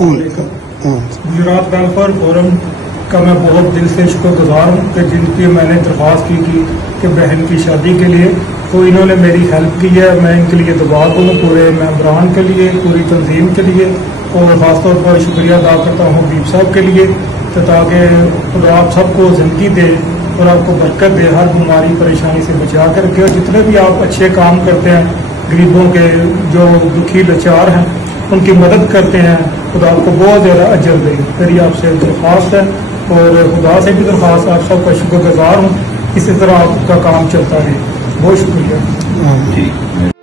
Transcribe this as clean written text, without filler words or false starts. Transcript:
Gujarat welfare forum का मैं बहुत दिल से शुक्रगुजार हूँ कि जिनकी मैंने दरख्वास्त की थी कि बहन की शादी के लिए, तो इन्होंने मेरी हेल्प की है। मैं इनके लिए दुआ दूँ, पूरे मेंबरान के लिए, पूरी तंजीम के लिए, और ख़ासतौर पर शुक्रिया अदा करता हूँ हबीब साहब के लिए, तो ताकि खुदा आप सबको ज़िंदगी दे और आपको बरकत दे, हर बीमारी परेशानी से बचा कर रखे। और जितने भी आप अच्छे काम करते हैं, गरीबों के जो दुखी लाचार हैं उनकी मदद करते हैं, खुदा आपको बहुत ज़्यादा अजर दे। मेरी आपसे दरख्वास्त है और खुदा से भी दरख्वास्त, आप सबका शुक्रगुजार हूँ। इसी तरह आपका काम चलता रहे। बहुत शुक्रिया।